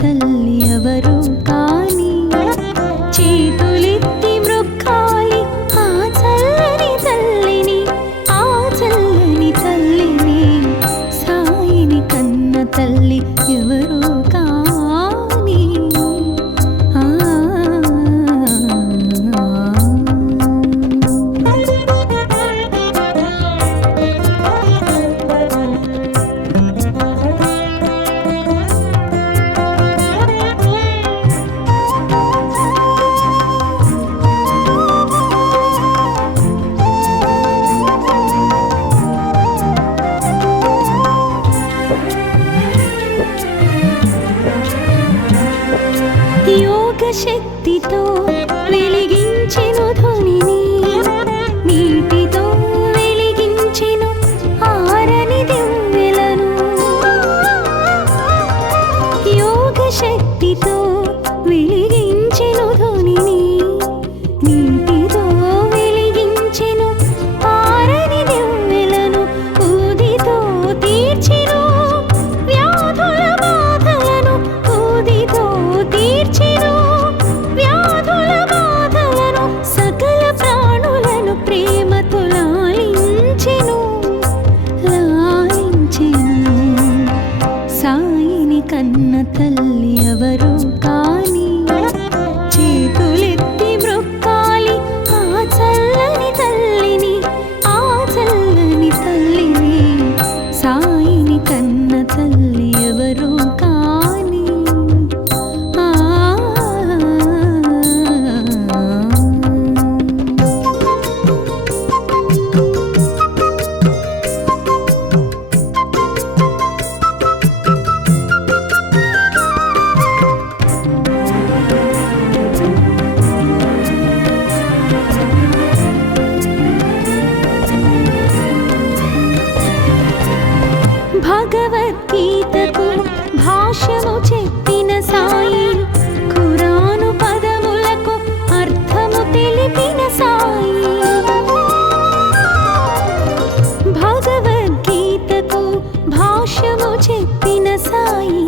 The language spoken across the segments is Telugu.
తల్లి ఎవరు కాని చేతులెత్తి మ్రొక్కాలి ఆ చల్లని తల్లిని, ఆ చల్లని తల్లిని. సాయిని కన్న తల్లి ఎవరు కాని యోగ శక్తితో వెలిగించెను ధ్వనిని, నీటితో వెలిగించెను ఆరని దివ్వెలను. యోగ శక్తితో వెలిగించెను ధ్వనిని, నీటితో వెలిగించెను ఆరని దివ్వెలను. ఊదితో తీర్చెను వ్యాధుల బాధలను, ఊదితో తీర్చెను వ్యాధుల బాధలను. సకల ప్రాణులను ప్రేమతో లాలించెను, లాలించెను. సాయిని కన్న తల్లి ఎవరు కాని చేతులెత్తి మ్రొక్కాలి ఆ చల్లని తల్లిని, ఆ చల్లని తల్లిని. సాయిని కన్న తల్లి ఎవరు కాని భగవద్గీతకు భాష్యము చెప్పిన సాయి, ఖురాను పదములకు అర్థము తెలిపిన సాయి. భగవద్గీతకు భాష్యము చెప్పిన సాయి,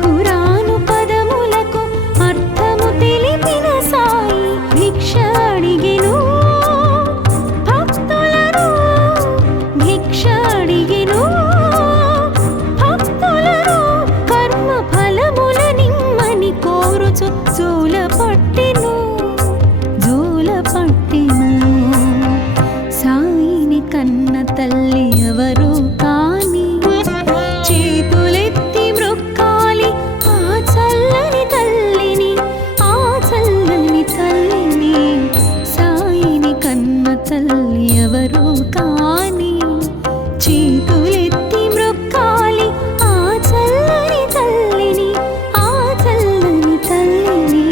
ఖురాను పదములకు అర్థము తెలిపిన సాయి. భిక్ష అడిగెను భక్తులను, భిక్ష అడిగెను భక్తులను. కర్మ ఫలముల నిమ్మని కోరుచు జోల పట్టెను, జోల పట్టెను. సాయిని కన్న తల్లి ఎవరు కాని చేతులెత్తి మ్రొక్కాలి ఆ చల్లని తల్లిని, ఆ చల్లని తల్లిని. సాయిని కన్న తల్లి ఎవరు కాని చేతులెత్తి మ్రొక్కాలి ఆ చల్లని తల్లిని, ఆ చల్లని తల్లిని.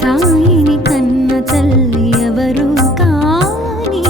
సాయిని కన్న తల్లి ఎవరు కాని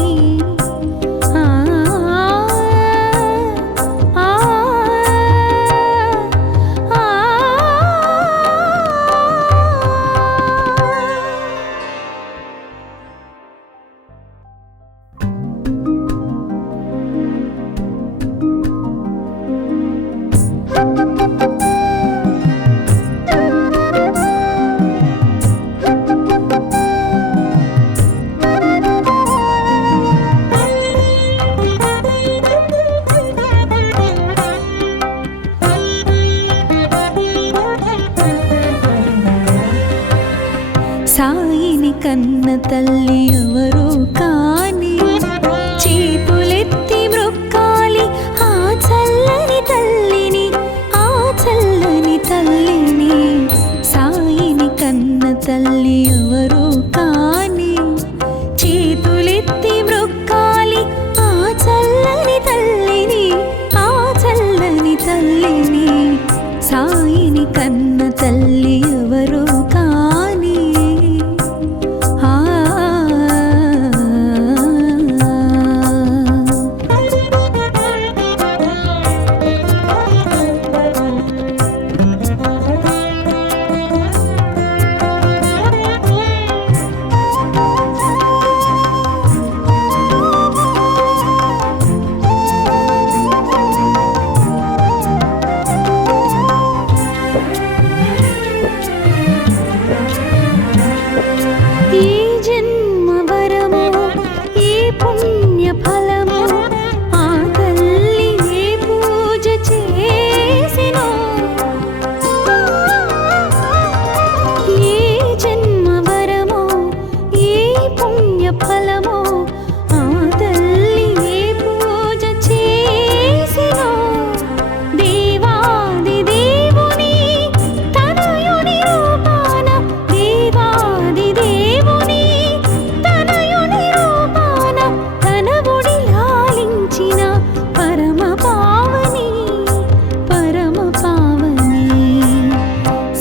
సాయిని కన్న తల్లి ఎవరు కాని చేతులెత్తి మ్రొక్కాలి ఆ చల్లని తల్లిని, ఆ చల్లని తల్లిని. సాయిని కన్న తల్లి ఎవరు కాని చేతులెత్తి మ్రొక్కాలి ఆ చల్లని తల్లిని, ఆ చల్లని తల్లిని. సాయిని కన్న తల్లి ఎవరు కాని పావని పరమ పావని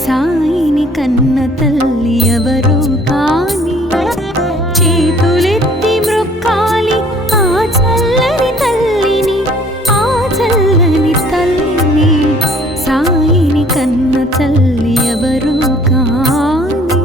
సాయిని కన్న తల్లి ఎవరు కాని చేతులెత్తి మ్రొక్కాలి ఆ చల్లని తల్లిని ఆ చల్లని తల్లిని సాయిని కన్న తల్లి ఎవరు కాని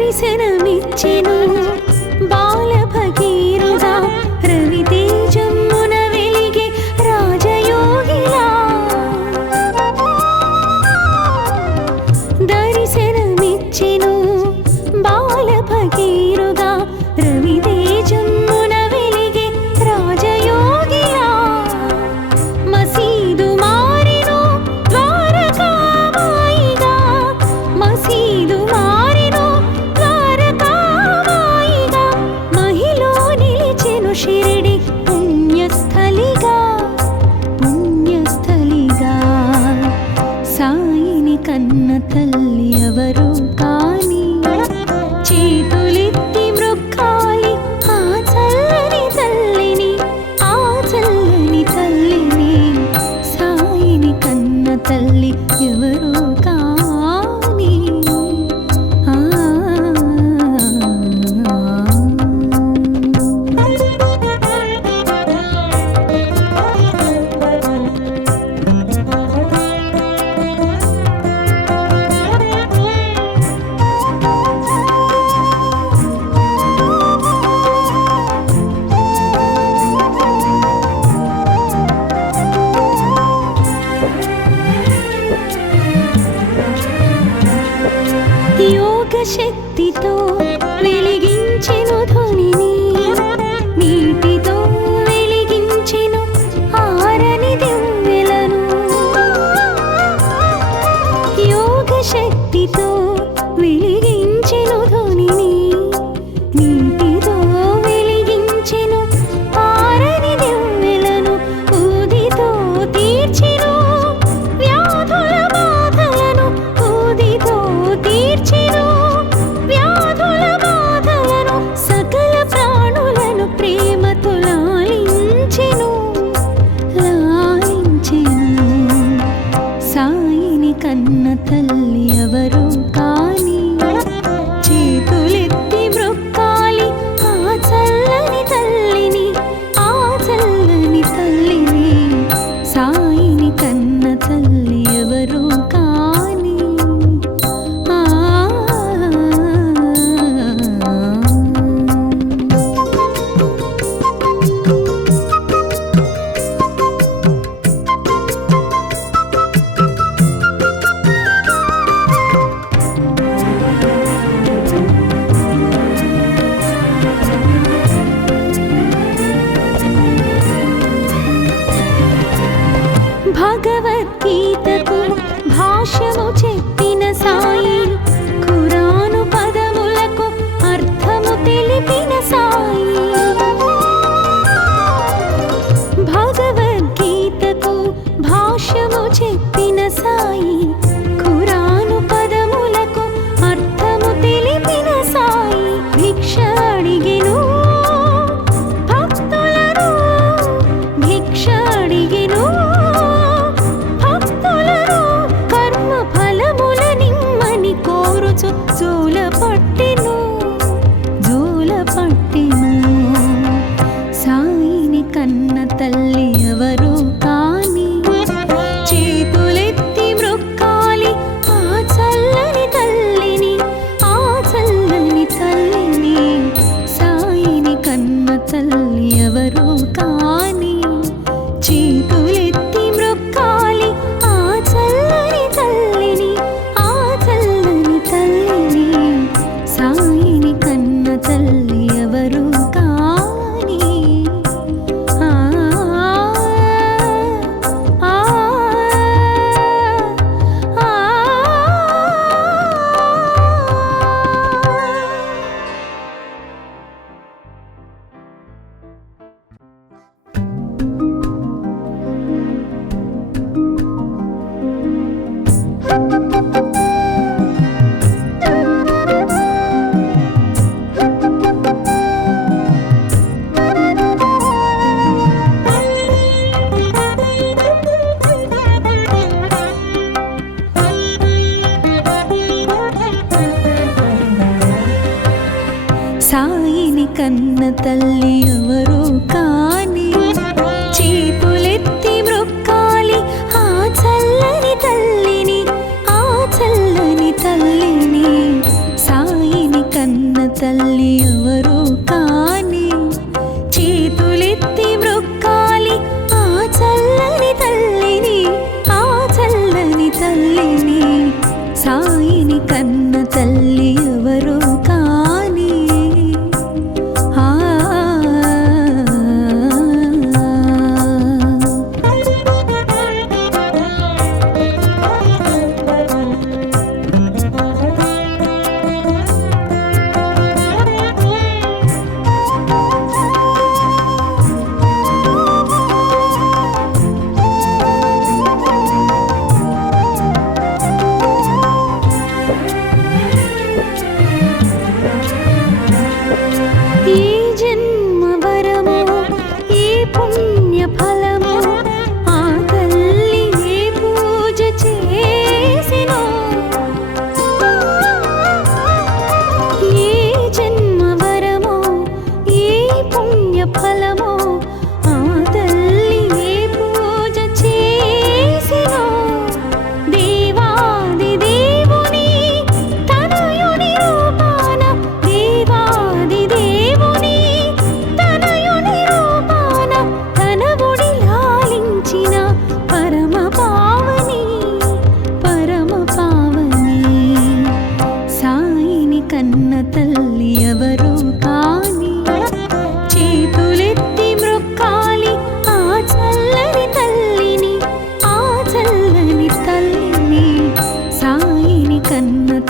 దర్శనమిచ్చెను బాల భగీరథ రవితేజమున వెలిగే రాజయోగిలా దర్శనమిచ్చెను బాల భగీరథ రవితేజమున వెలిగే రాజయోగిలా మసీదు మారెను ద్వారకామాయిగా మసీదు మారెను ద్వారకామాయిగా మహిలో నిలిచెను షిరిడి పుణ్యస్థలిగా పుణ్యస్థలిగా సాయిని కన్న తల్లి ఎవరు కాని చేతులెత్తి మ్రొక్కాలి ఆ చల్లని తల్లిని ఆ చల్లని తల్లిని సాయిని కన్న తల్లి ఎవరు కాని యోగ శక్తితో వెలిగించెను ధ్వనిని నీటితో వెలిగించెను ఆరని దివ్వెలను యోగ శక్తితో వెలిగించెను ధ్వనిని నీటితో వెలిగించెను ఆరని దివ్వెలను ఊదితో తీర్చెను వ్యాధుల బాధలను ఊదితో తీర్చెను వ్యాధుల బాధలను సకల ప్రాణులను ప్రేమతో లాలించెను లాలించెను సాయిని కన్న తల్లి ఎవరు కాని చేతులెత్తి మ్రొక్కాలి ఆ చల్లని తల్లిని ఆ చల్లని తల్లిని సాయిని కన్న తల్లి ఎవరు కాని భగవద్గీతకు భాష్యము చెప్పిన సాయి ఖురాను పదములకు అర్థము తెలిపిన సాయి భగవద్గీతకు భాష్యము చెప్పిన సాయి ఖురాను పదములకు అర్థము తెలిపిన సాయి భిక్ష అడిగెను భక్తులను భిక్ష అడిగెను భక్తులను కర్మ ఫలముల నిమ్మని కోరుచు జోల పట్టెను సాయిని కన్న తల్లి ఎవరు కాని చేతులెత్తి మ్రొక్కాలి ఆ చల్లని తల్లిని ఆ చల్లని తల్లిని సాయిని కన్న తల్లి ఎవరు కాని చేతులెత్తి మ్రొక్కాలి ఆ చల్లని తల్లిని ఆ చల్లని తల్లిని కన్న తల్లి ఎవరు కాని చేతులెత్తి మ్రొక్కాలి ఆ చల్లని తల్లిని, ఆ చల్లని తల్లిని. సాయిని కన్న తల్లి ఎవరు కాని చేతులెత్తి మ్రొక్కాలి ఆ చల్లని తల్లిని, ఆ చల్లని తల్లిని. సాయిని కన్న తల్లి ఎవరు కాని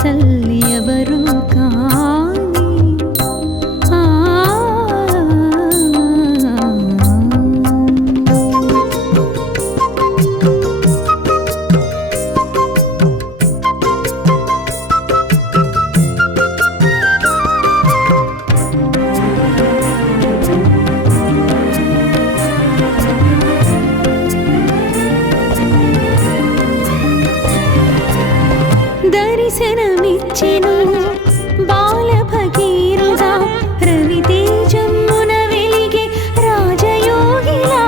తల్లి ఎవరు కాని దర్శనమిచ్చెను బాల భగీరథుడా రవితేజమున వెలిగే రాజయోగిలా.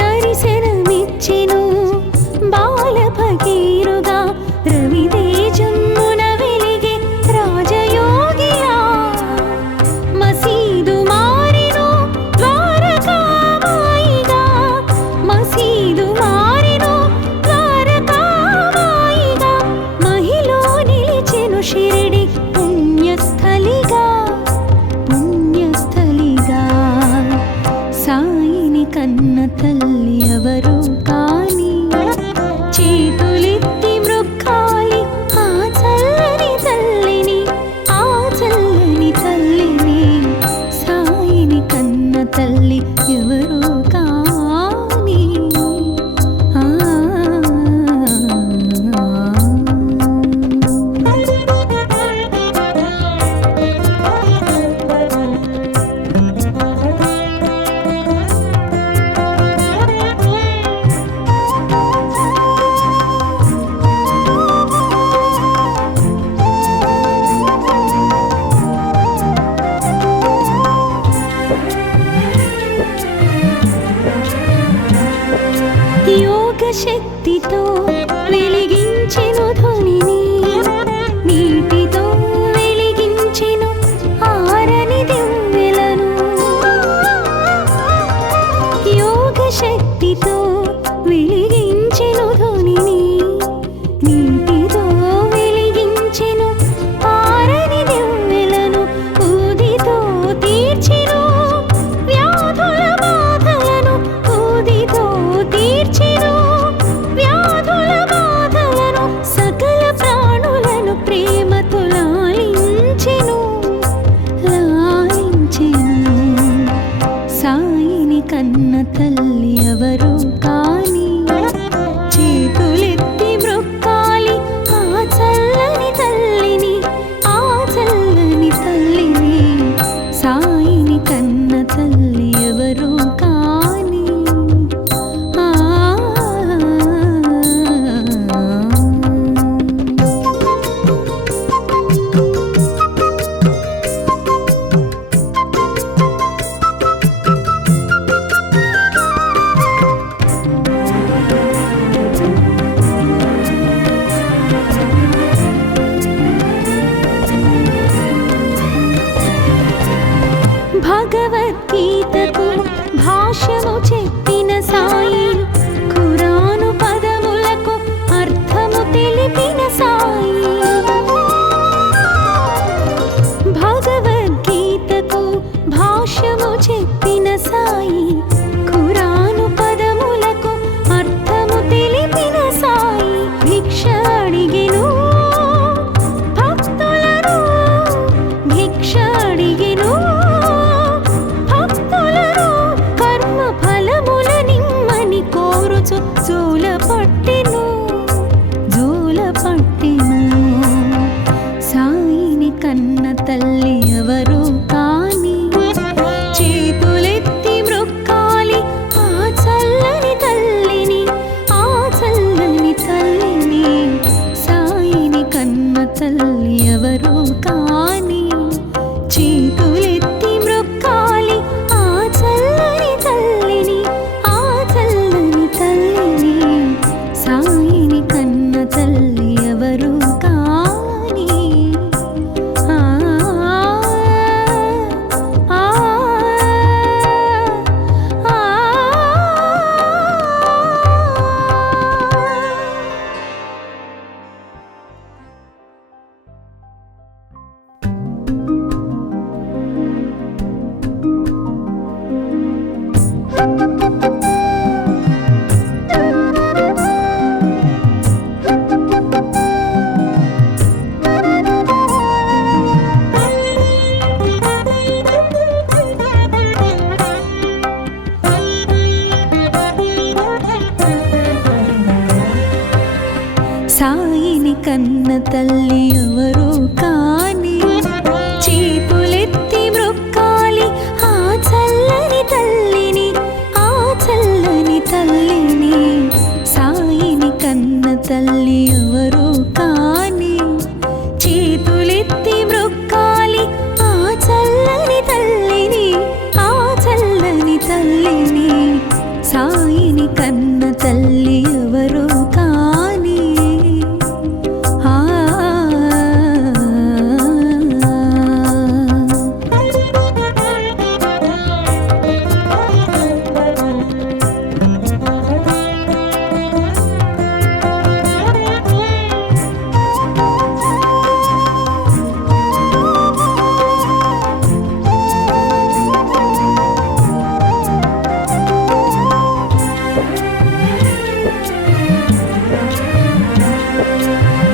దర్శనమిచ్చెను బాల భగీరథుడా రవితేజమున వెలిగే రాజయోగిలా. మసీదు మారెను ద్వారకామాయిగా, మసీదు మారెను ద్వారకామాయిగా. మహిలో నిలిచెను షిరిడి పుణ్యస్థలిగా, పుణ్యస్థలిగా. సాయిని కన్న తల్లి ఎవరు కాని చేతులెత్తి మ్రొక్కాలి ఆ చల్లని తల్లిని, ఆ చల్లని తల్లిని. సాయిని కన్న తల్లి ఎవరు కాని యోగ శక్తితో వెలిగించెను ధ్వనిని, నీటితో వెలిగించెను ఆరని దివ్వెలను. యోగ శక్తితో వెలిగించెను ధ్వనిని, నీటితో వెలిగించెను ఆరని దివ్వెలను. ఊదితో తీర్చెను వ్యాధుల బాధలను, ఊదితో తీర్చెను వ్యాధుల బాధలను. సకల ప్రాణులను ప్రేమతో పట్టెను జోల పట్టెను. సాయిని కన్న తల్లి ఎవరు కాని చేతులెత్తి మ్రొక్కాలి ఆ చల్లని తల్లిని, ఆ చల్లని తల్లిని. సాయిని కన్న తల్లి ఎవరు కాని చేతులెత్తి మ్రొక్కాలి ఆ చల్లని తల్లిని, ఆ చల్లని తల్లిని. సాయిని కన్న తల్లి ఎవరు కాని. ఆ ఆ ఆ సాయిని కన్న తల్లి ఎవరు కాని చేతులెత్తి మ్రొక్కాలి ఆ చల్లని తల్లిని, ఆ చల్లని తల్లిని. సాయిని కన్న తల్లి ఎవరు కాని చేతులెత్తి మ్రొక్కాలి ఆ చల్లని తల్లిని, ఆ చల్లని తల్లిని. సాయిని కన్న తల్లి ఎవరు కాని. ఆ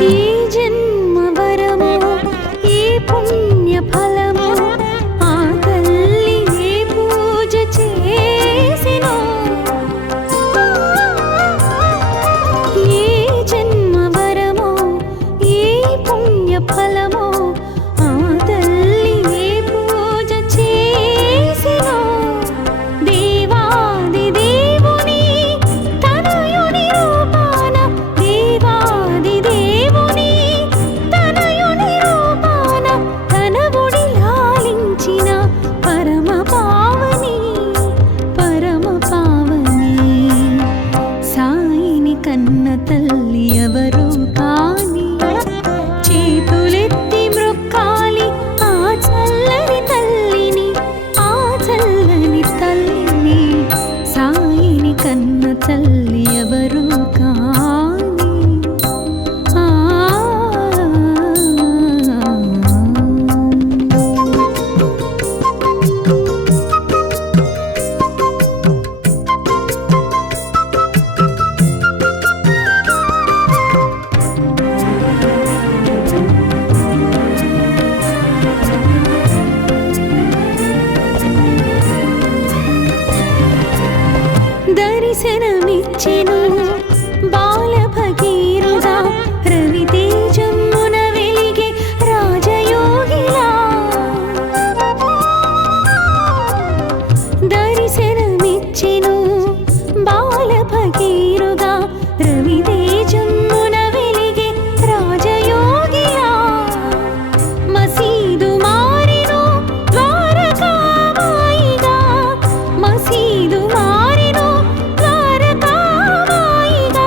ఏ జన్మ వరమో ఏ పుణ్య ఫలమో ఆ తల్లి ఏ పూజ చేసినో. ఏ జన్మ వరమో ఏ పుణ్య ఫలమో ఆ తల్లి ఏ పూజ చేసినో. దేవాది దేవుని తనయుని రూపాన, దేవాది దేవుని తనయుని రూపాన తన ఒడి లాలించిన పరమ పావని, పరమ పావని. సాయిని కన్న తల్లి ఎవరు కాని చేతులెత్తి మ్రొక్కాలి ఆ చల్లని తల్లిని, ఆ చల్లని తల్లిని. సాయిని కన్న తల్లి ఎవరు కాని. ఆ దర్శనమిచ్చెను బాల భగీరుగా రవితేజమున వెలిగే రాజయోగిలా. దర్శనమిచ్చెను బాల భగీరుగా రవితేజమున వెలిగే రాజయోగిలా. మసీదు మారెను ద్వారకామాయిగా, మసీదు మారెను ద్వారకామాయిగా.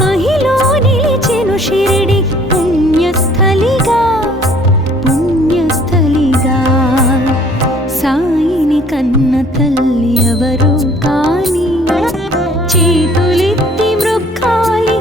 మహిలో నిలిచెను షిరిడి పుణ్యస్థలిగా, పుణ్యస్థలిగా. సాయిని కన్న తల్లి ఎవరు కాని చేతులెత్తి మ్రొక్కాలి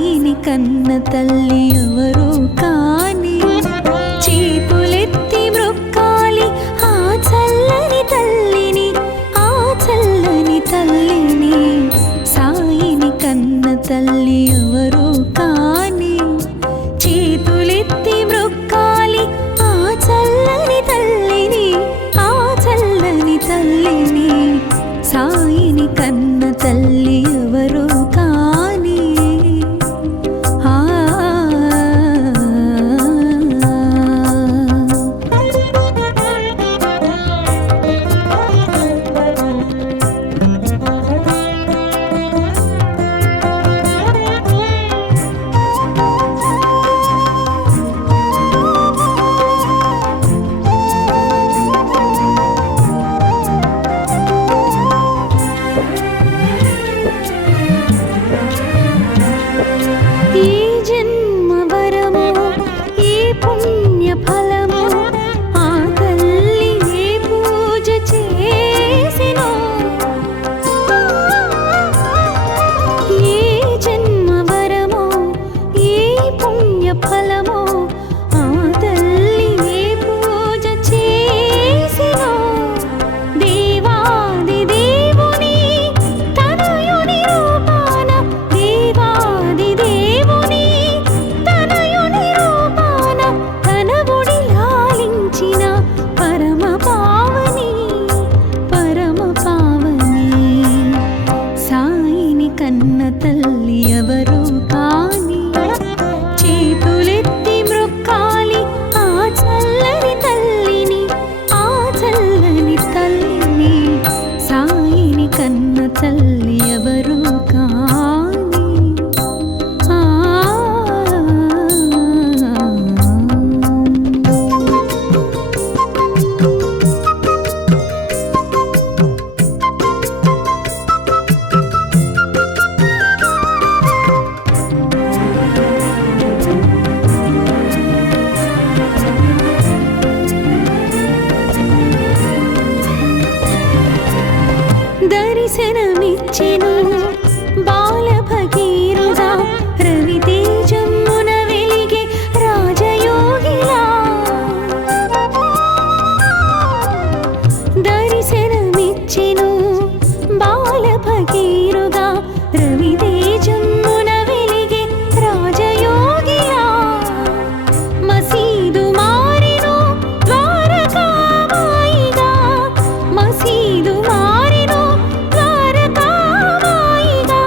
సాయిని కన్న తల్లి ఎవరు కాని చేతులెత్తి మ్రొక్కాలి ఆ చల్లని తల్లిని, ఆ చల్లని తల్లిని. సాయిని కన్న తల్లి ఎవరు కాని చేతులెత్తి మ్రొక్కాలి ఆ చల్లని తల్లిని, ఆ చల్లని తల్లిని. సాయిని కన్న తల్లి ఎవరు కాని కన్న తల్లి ఎవరు కాని చేతులెత్తి మ్రొక్కాలి ఆ చల్లని తల్లిని, ఆ చల్లని తల్లిని. సాయిని కన్న తల్లి ఎవరు కాని దర్శనమిచ్చెను బాల భగీరథ రవితేజమున వెలిగే రాజయోగిలా. దర్శనమిచ్చెను బాల భగీరథ రవితేజమున వెలిగే రాజయోగిలా. మసీదు మారెను ద్వారకామాయిగా, మసీదు మారెను ద్వారకామాయిగా.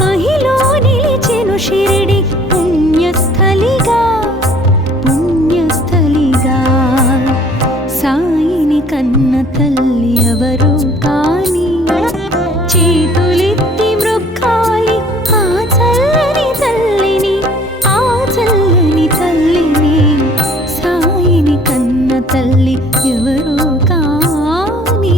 మహిలో నిలిచెను షిరిడి పుణ్యస్థలిగా, పుణ్యస్థలిగా. సాయిని కన్న తల్లి ఎవరు కాని చేతులెత్తి మ్రొక్కాలి ఆ చల్లని తల్లిని, ఆ చల్లని తల్లిని. సాయిని కన్న తల్లి ఎవరు కాని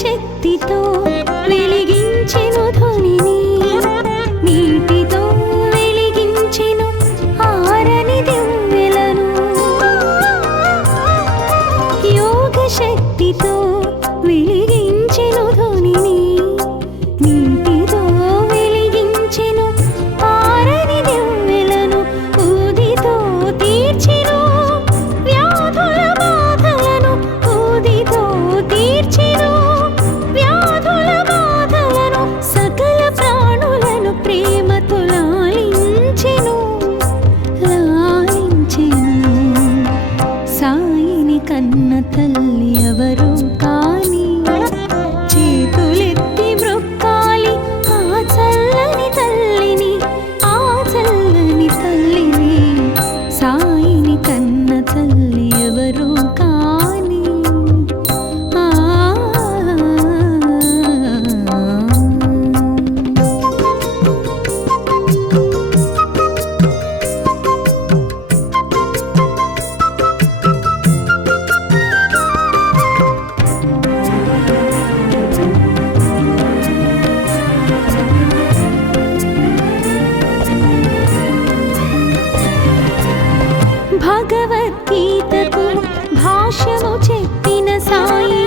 శక్తితో వెలిగించెను ధ్వనిని, నీటితో వెలిగించెను ఆరని దివ్వెలను. యోగ శక్తితో వెలిగించెను ధ్వనిని, నీటితో వెలిగించెను ఆరని దివ్వెలను. ఊదితో తీర్చెను వ్యాధుల బాధలను, ఊదితో తీర్చెను వ్యాధుల బాధలను. సకల ప్రాణులను ప్రేమతో లాలించెను, లాలించెను. సాయిని కన్న తల్లి ఎవరు కాని, చేతులెత్తి మ్రొక్కాలి ఆ చల్లని తల్లిని, ఆ చల్లని తల్లిని. సాయిని కన్న తల్లి ఎవరు కాని. ఆ భగవద్గీతకు భాష్యము చెప్పిన సాయి,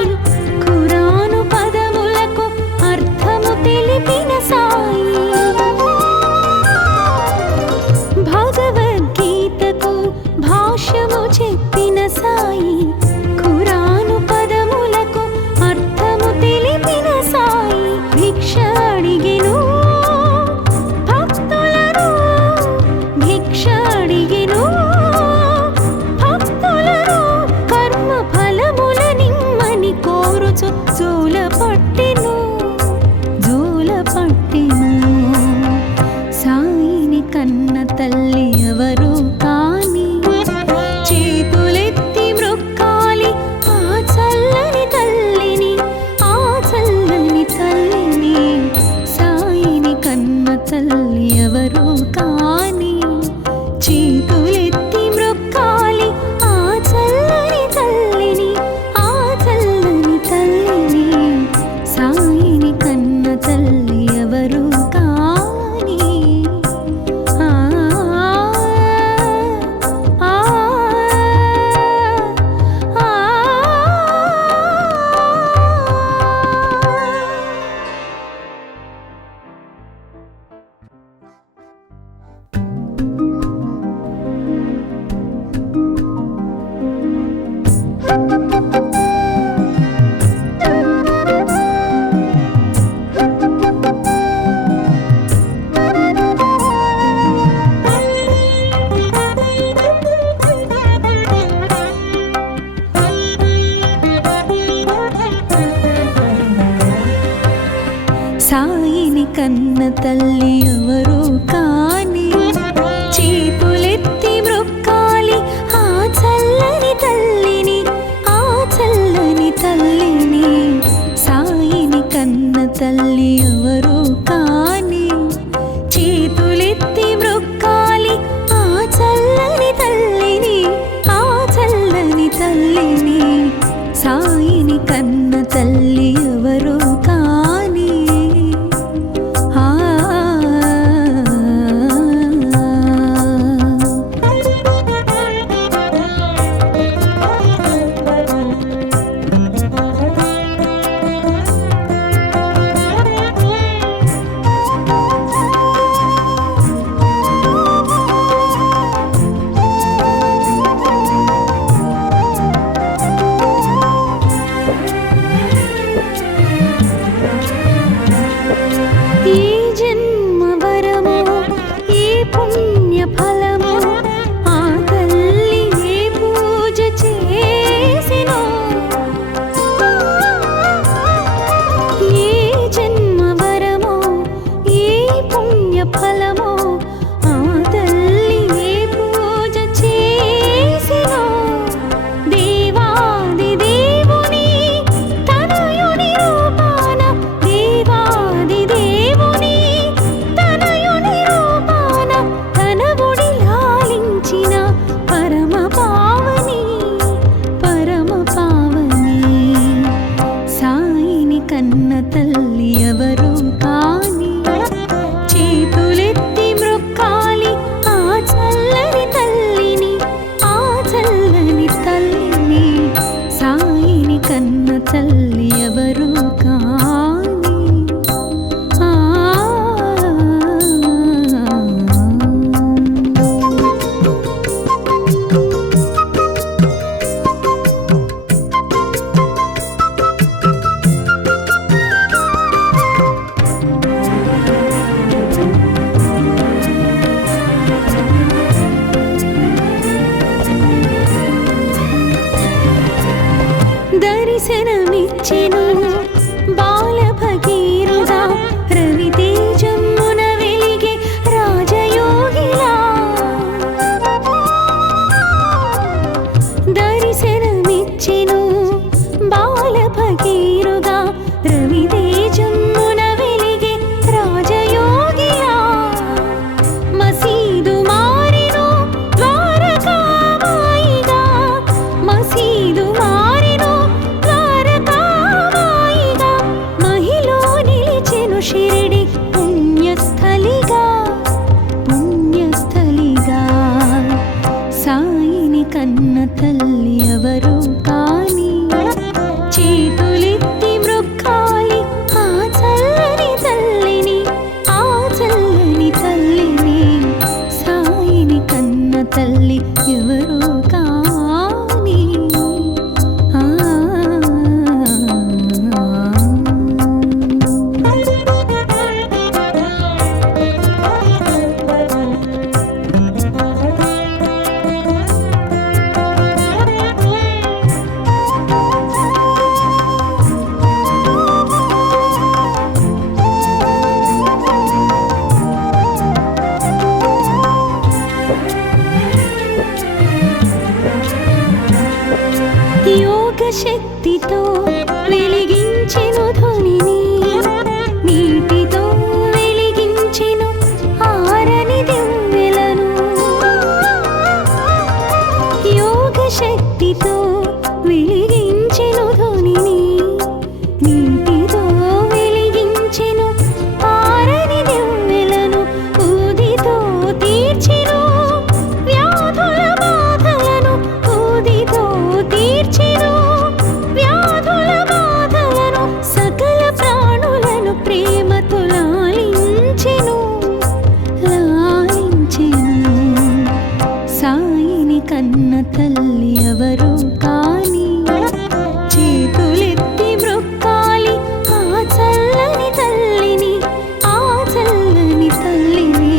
ఖురాను పదములకు అర్థము తెలిపిన సాయి. భగవద్గీతకు భాష్యము చెప్పిన సాయి, ఖురాను పదములకు అర్థము తెలిపిన సాయి. భిక్ష అడిగెను భక్తులను, భిక్ష అడిగెను భక్తులను. కర్మ ఫలముల నిమ్మని కోరుచు జోల పట్టెను, జోల పట్టెను. సాయిని కన్న తల్లి ఎవరు కాని, చేతులెత్తి మ్రొక్కాలి ఆ చల్లని తల్లిని, ఆ చల్లని తల్లిని. సాయిని కన్న తల్లి ఎవరు కాని, చేతులెత్తి మ్రొక్కాలి ఆ చల్లని తల్లిని, ఆ చల్లని తల్లిని. సాయిని కన్న తల్లి ఎవరు కాని. ఆ ఆ ఆ సాయిని కన్న తల్లి ఎవరు కాని, చేతులెత్తి మ్రొక్కాలి ఆ చల్లని తల్లిని, ఆ చల్లని తల్లిని. సాయిని కన్న తల్లి ఎవరు కాని, చేతులెత్తి మ్రొక్కాలి ఆ చల్లని తల్లిని, ఆ చల్లని తల్లిని. సాయిని కన్న తల్లి ఎవరు కాని. ఆ తల్లి ఎవరు కాని ఆ దర్శనమిచ్చెను బాల భగీరుడా రవితేజమ్మున వెలిగే రాజయోగిలా దర్శనమిచ్చెను బాల భగీరుడా రవితేజమ్మున వెలిగే రాజయోగిలా మసీదు మారెను ద్వారకామాయిగా మసీదు మారెను ద్వారకామాయిగా మహిలో నిలిచెను షిరిడి పుణ్యస్థలిగా పుణ్యస్థలిగా సాయిని కన్న తల్లి ఎవరు కాని చేతులెత్తి మృక్కాలి ఆ చల్లని తల్లిని ఆ చల్లని తల్లిని సాయిని కన్న తల్లి ఎవరు కాని ఆ యోగ శక్తితో వెలిగించెను ధ్వనిని నీటితో వెలిగించెను ఆరని దివ్వెలను యోగ శక్తితో వెలిగించెను ధ్వనిని నీటితో వెలిగించెను ఆరని దివ్వెలను ఊదితో తీర్చెను వ్యాధుల బాధలను ఊదితో తీర్చెను వ్యాధుల బాధలను సకల ప్రాణులను ప్రేమతో లాలించెను లాలించెను సాయిని కన్న తల్లి ఎవరు కాని చేతులెత్తి మృక్కాలి ఆ చల్లని తల్లిని ఆ చల్లని తల్లిని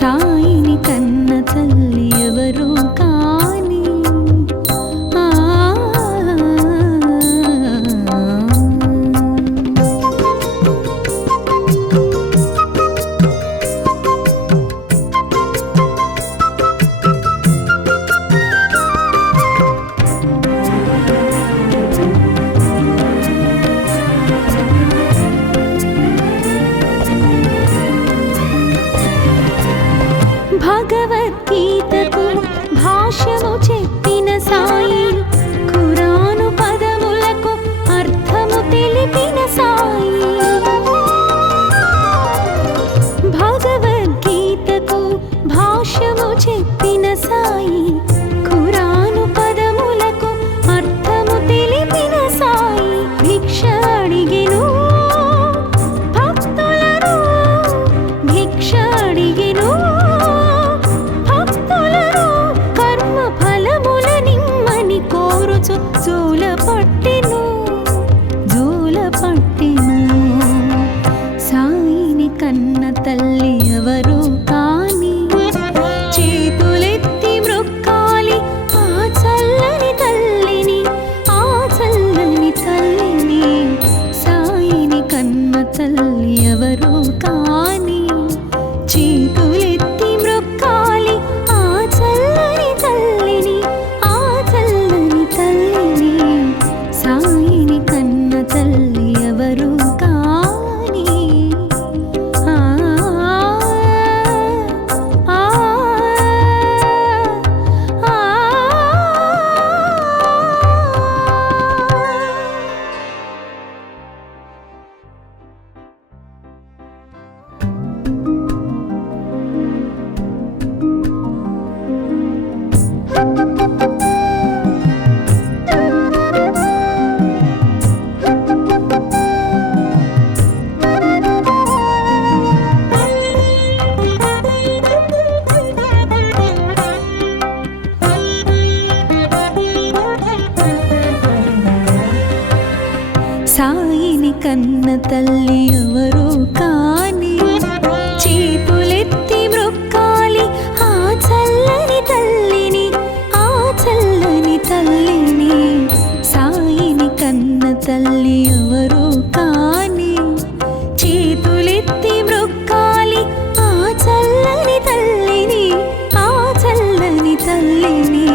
సాయిని కన్న తల్లి ఎవరు కాని ఆ కన్న తల్లి ఎవరు కాని చేతులెత్తి మ్రొక్కాలి ఆ చల్లని తల్లిని, ఆ చల్లని తల్లిని. సాయిని కన్న తల్లి ఎవరు కాని చేతులెత్తి మ్రొక్కాలి ఆ చల్లని తల్లిని, ఆ చల్లని తల్లిని.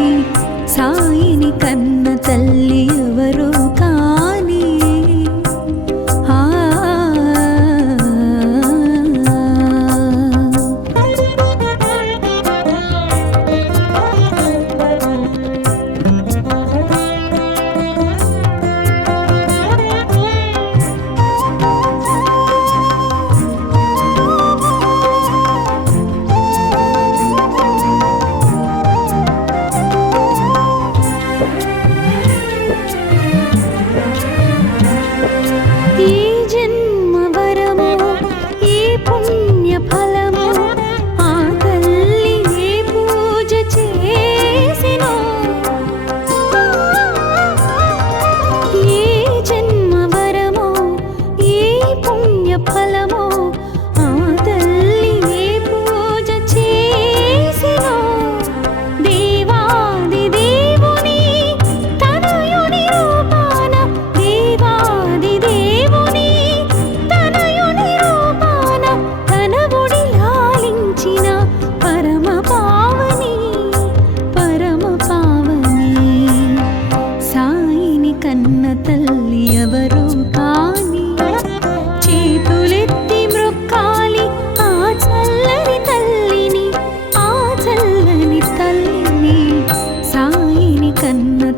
సాయిని కన్న తల్లి ఎవరు కాని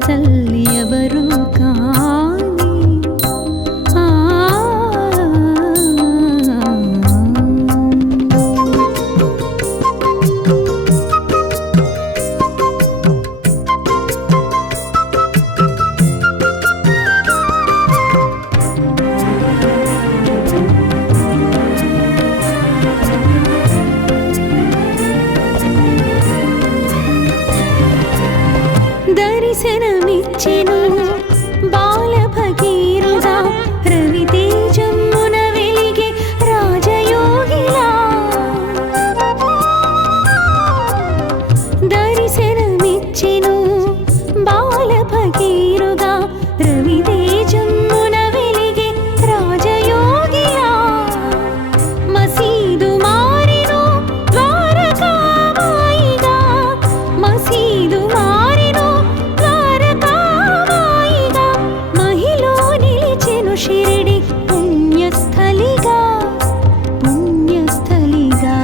తల్లి ఎవరు కాని దర్శనమిచ్చెను బాల భగీరథ రవితేజమున వెలిగే రాజయోగిలా. దర్శనమిచ్చెను బాల భగీరథ రవితేజమున వెలిగే రాజయోగిలా. మసీదు మారెను ద్వారకామాయిగా, మసీదు మారెను ద్వారకామాయిగా. మహిలో నిలిచెను షిరిడి పుణ్యస్థలిగా, పుణ్యస్థలిగా.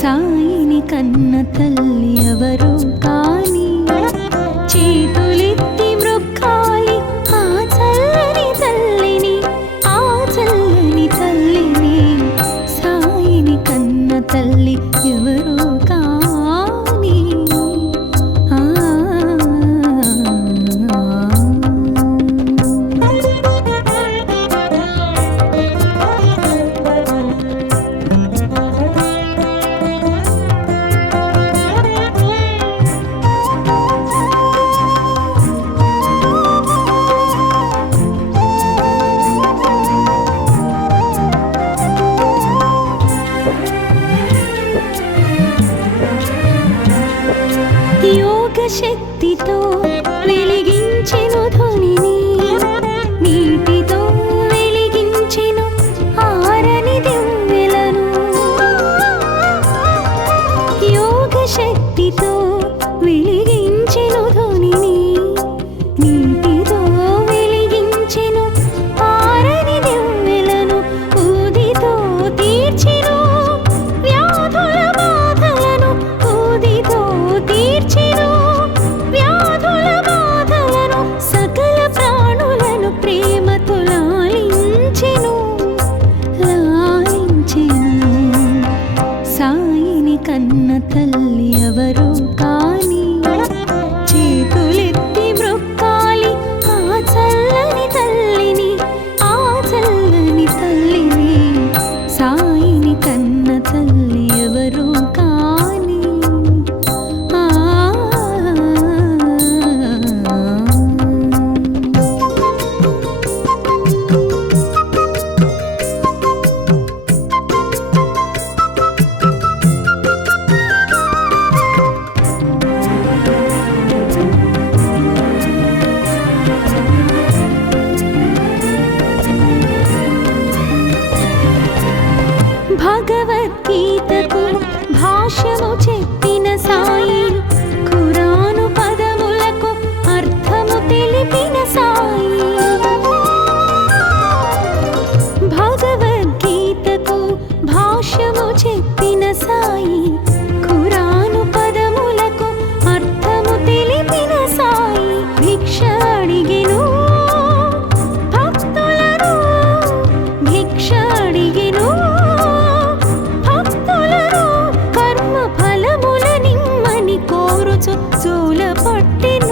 సాయిని కన్న తల్లి ఎవరు కాని చేతులెత్తి మ్రొక్కాలి ఆ చల్లని తల్లిని, ఆ చల్లని తల్లిని. సాయిని కన్న తల్లి ఎవరు కాని యోగ శక్తితో వెలిగించెను ధ్వనిని, నీటితో వెలిగించెను ఆరని దివ్వెలను. యోగ శక్తితో వెలిగించెను ధ్వనిని, నీటితో వెలిగించెను ఆరని దివ్వెలను. ఊదితో తీర్చెను వ్యాధుల బాధలను, ఊదితో తీర్చెను వ్యాధుల బాధలను. పుట్టిన